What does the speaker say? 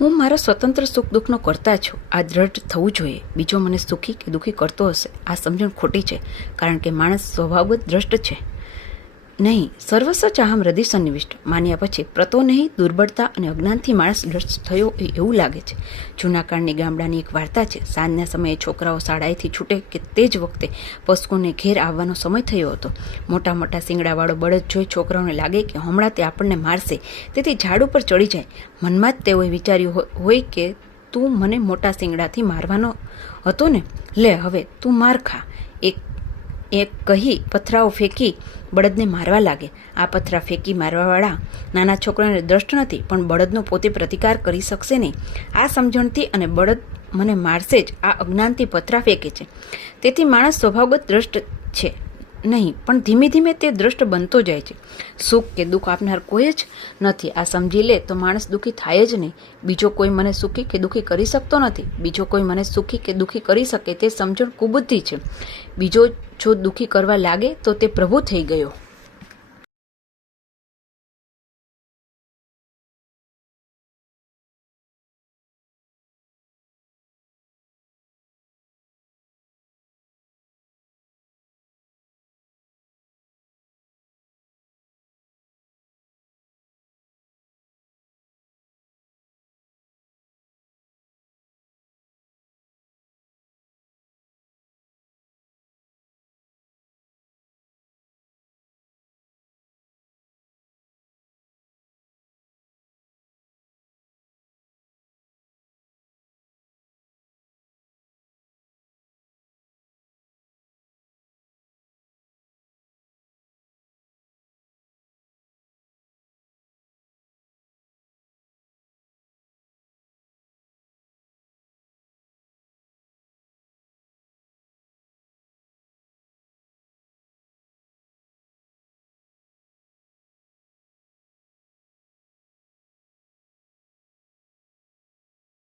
હું મારા સ્વતંત્ર સુખ દુઃખનો કરતા છું, આ દ્રઢ થવું જોઈએ. બીજો મને સુખી કે દુઃખી કરતો હશે, આ સમજણ ખોટી છે, કારણ કે માણસ સ્વભાવગત દ્રષ્ટ છે. નહીં, સર્વસ્વ ચાહમ હૃદય સન્નિવિષ્ટ માન્યા પછી પ્રતો નહીં, દુર્બળતા અને અજ્ઞાનથી માણસ દ્રષ્ટ થયો એવું લાગે છે. જૂના કાળની ગામડાની એક વાર્તા છે. સાંજના સમયે છોકરાઓ શાળાએથી છૂટે કે તે જ વખતે પશુઓને ઘેર આવવાનો સમય થયો હતો. મોટા મોટા શિંગડાવાળો બળદ જોઈ છોકરાઓને લાગે કે હમણાં તે આપણને મારશે, તેથી ઝાડ ઉપર ચડી જાય. મનમાં જ તેઓએ વિચાર્યું હોય કે તું મને મોટા શિંગડાથી મારવાનો હતો ને, લે હવે તું માર ખા. એક કહી પથરાઓ ફેંકી બળદને મારવા લાગે. આ પથરા ફેંકી મારવાવાળા નાના છોકરાને દ્રષ્ટ નથી, પણ બળદનો પોતે પ્રતિકાર કરી શકશે નહીં. આ સમજણથી અને બળદ મને મારશે જ આ અજ્ઞાનથી પથરા ફેંકે છે. તેથી માણસ સ્વભાવગત દ્રષ્ટ છે નહીં, પણ ધીમે ધીમે તે દ્રષ્ટ બનતો જાય છે. સુખ કે દુઃખ આપનાર કોઈ જ નથી. આ સમજી લે તો માણસ દુઃખી થાય જ નહીં. બીજો કોઈ મને સુખી કે દુઃખી કરી શકતો નથી. બીજો કોઈ મને સુખી કે દુઃખી કરી શકે તે સમજણ કુબુદ્ધિ છે. બીજો જો દુઃખી કરવા લાગે તો તે પ્રભુ થઈ ગયો.